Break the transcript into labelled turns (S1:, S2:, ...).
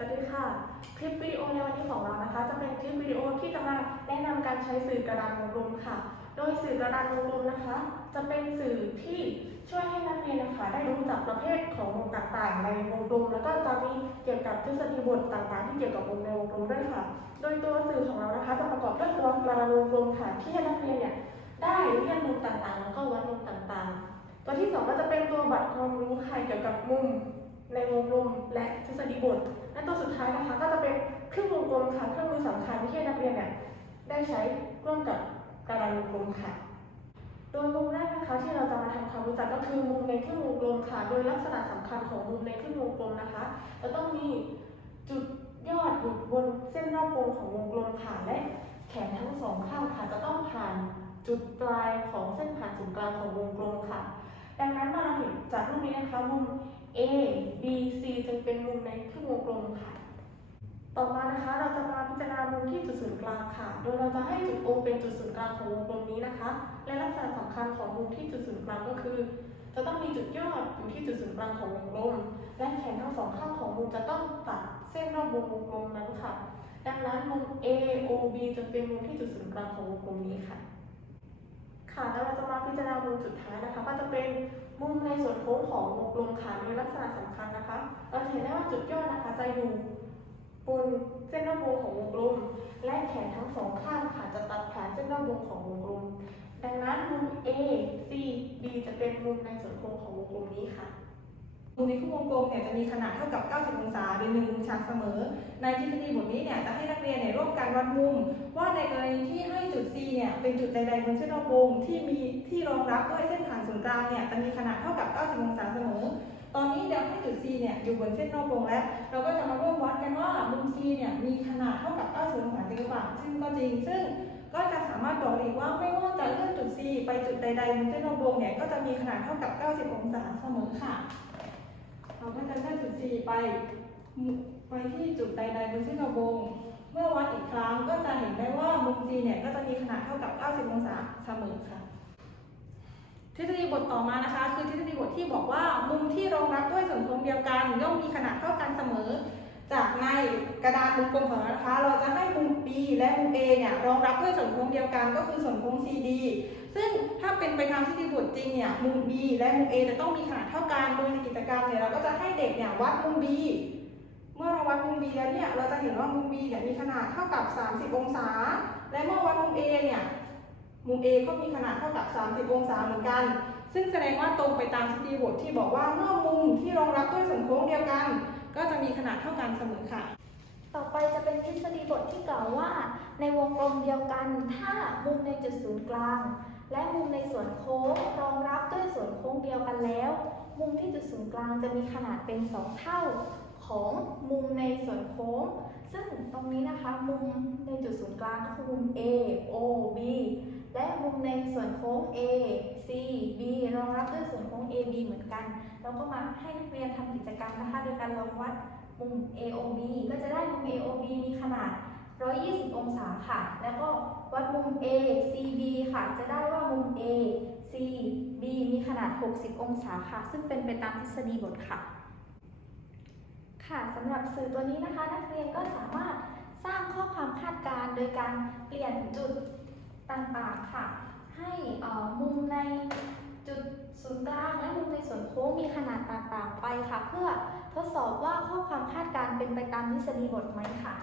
S1: วัสดีค่ะ คลิปวิดีโอในวันนี้ของเรานะคะ จะเป็นคลิปวิดีโอที่จะมาแนะนำการใช้สื่อกระดานวงกลมค่ะ โดยสื่อกระดานวงกลมนะคะ จะเป็นสื่อที่ช่วยให้นักเรียนนะคะ ได้รู้จักประเภทของวงต่างๆ ในวงกลมแล้วก็จะมีเกี่ยวกับทฤษฎีบทต่างๆ ที่เกี่ยวกับวงในวงกลมด้วยค่ะ โดยตัวสื่อของเรานะคะ จะประกอบด้วยตัวกระดานวงกลมค่ะที่ให้นักเรียนเนี่ยได้เรียนมุมต่างๆ แล้วก็วัดมุมต่างๆ ตัวที่สองก็จะเป็นตัวบัตรความรู้ค่ะเกี่ยวกับมุมในวงกลมและทฤษฎีบท และตัวสุดท้ายนะคะก็จะเป็นเครื่องวงกลมค่ะ เครื่องมือสำคัญที่ให้นักเรียนเนี่ยได้ใช้ร่วมกับกระดานวงกลมค่ะ โดยมุมแรกนะคะที่เราจะมาทำความรู้จักก็คือมุมในเครื่องวงกลมค่ะ โดยลักษณะสำคัญของมุมในเครื่องวงกลมนะคะจะต้องมีจุดยอดอยู่บนเส้นรอบวงของวงกลมค่ะและแขนทั้งสองข้างค่ะ จะต้องผ่านจุดปลายของเส้นผ่านศูนย์กลางของวงกลมค่ะ ดังนั้นมื่อเราเห็นจากรูปนี้นะคะมุม A B C จึงเป็นมุมในครึ่งวงกลมค่ะ ต่อมานะคะเรา จะมารณามุมที่จุดศูนย์กลางค่ะ โดยเราจะให้จุด O เป็นจุดศูนย์กลางของวงกลมนี้นะคะ และลักษณะสำคัญของมุมที่จุดศูนย์กลางก็คือ จะต้องมีจุดยอดอยู่ที่จุดศูนย์กลางของวงกลม และแขนทั้งสองข้างของมุมจะต้องตัดเส้นรอบวงวงกลมนั้นค่ะ ดังนั้นมุม A O B จึงเป็นมุมที่จุดศูนย์กลางของวงกลมนี้ค่ะ ค่ะ แล้วเราจะมาพิจารณามุมสุดท้ายนะคะ ก็จะเป็นมุมในส่วนโค้งของวงกลมค่ะโดยลักษณะสำคัญนะคะ เราเห็นได้ว่าจุดยอดนะคะจะอยู่บน เส้นรอบวงของวงกลม และแขนทั้งสองข้างค่ะจะตัดผ่านเส้นรอบวงของวงกลม ดังนั้นมุม A C B จะเป็นมุมในส่วนโค้งของวงกลมนี้ค่ะ
S2: มุมในครึ่วงกลมเนี่ยจะมีขนาดเท่ากับ 90 องศาโดยหนึ่งมุมฉากเสมอ ในทฤษฎีบทนี้เนี่ยจะให้นักเรียนเนี่ยร่วมกันวัดมุม ว่าในกรณีที่ให้จุด C เนี่ยเป็นจุดใดๆบนเส้นรอบวงที่มีที่รองรับด้วยเส้นผ่านศูนย์กลางเนี่ยจะมีขนาดเท่ากับ 90 องศาเสมอ เนี่ยอยู่บนเส้นรอบวงแล้ว เราก็จะมาร่วมวัดกันว่ามุม C เนี่ยมีขนาดเท่ากับ 90องศาจริงหรือเปล่าซึ่งก็จริง ซึ่งก็จะสามารถบอกได้ว่าไม่ว่าจะเลื่อนจุด C ไปจุดใดๆบนเส้นรอบวงเนี่ยก็จะมีขนาดเท่ากับ 90 องศาเสมอค่ะ เราก็จะเลื่อนจุด C ไปไปที่จุดใดๆบนเส้นระวง เมื่อวัดอีกครั้งก็จะเห็นได้ว่ามุม C เนี่ยก็จะมีขนาดเท่ากับ 90 องศาเสมอค่ะ ทฤษฎีบทต่อมานะคะ คือทฤษฎีบทที่บอกว่ามุมที่รองรับด้วย เดียวกันย่อมมีขนาดเท่ากันเสมอ จากในกระดานวงกลมของเรานะคะ เราจะให้มุม B และมุม A เนี่ยรองรับด้วยส่วนโค้งเดียวกันก็คือส่วนโค้ง CD ซึ่งถ้าเป็นไปตามทฤษฎีบทจริงเนี่ยมุม B และมุม A จะต้องมีขนาดเท่ากันโดยในกิจกรรมเนี่ยเราก็จะให้เด็กเนี่ยวัดมุม B เมื่อเราวัดมุม B แล้วเนี่ยเราจะเห็นว่ามุม B เนี่ยมีขนาดเท่ากับ 30 องศา และเมื่อวัดมุม A เนี่ยมุม A ก็มีขนาดเท่ากับ 30 องศาเหมือนกัน ซึ่งแสดงว่าตรงไปตามทฤษฎีบทที่บอกว่าเมื่อมุมที่รองรับด้วยส่วนโค้งเดียวกัน ก็จะมีขนาดเท่ากันเสมอค่ะ
S3: ต่อไปจะเป็นทฤษฎีบทที่กล่าวว่า ในวงกลมเดียวกัน ถ้ามุมในจุดศูนย์กลาง และมุมในส่วนโค้งรองรับด้วยส่วนโค้งเดียวกันแล้ว มุมที่จุดศูนย์กลางจะมีขนาดเป็น 2 เท่าของมุมในส่วนโค้ง ซึ่งตรงนี้นะคะมุมในจุดศูนย์กลางก็คือมุม A O B และมุมในส่วนโค้ง A C รับด้วยส่วนโค้ง A B เหมือนกัน เราก็มาให้นักเรียนทำกิจกรรมนะคะโดยการลองวัดมุม AOB ก็จะได้มุม AOB มีขนาด 120 องศาค่ะ แล้วก็วัดมุม ACB ค่ะ จะได้ว่ามุม ACB มีขนาด 60 องศาค่ะ ซึ่งเป็นไปตามทฤษฎีบทค่ะ ค่ะสำหรับสื่อตัวนี้นะคะ นักเรียนก็สามารถสร้างข้อความคาดการณ์โดยการเปลี่ยนจุดต่างๆค่ะ ให้อ่อมุมในจุด ศูนย์กลางและมุมในส่วนโค้งมีขนาดต่างๆ ไปค่ะ เพื่อทดสอบว่าข้อความคาดการณ์เป็นไปตามทฤษฎีบทไหมค่ะ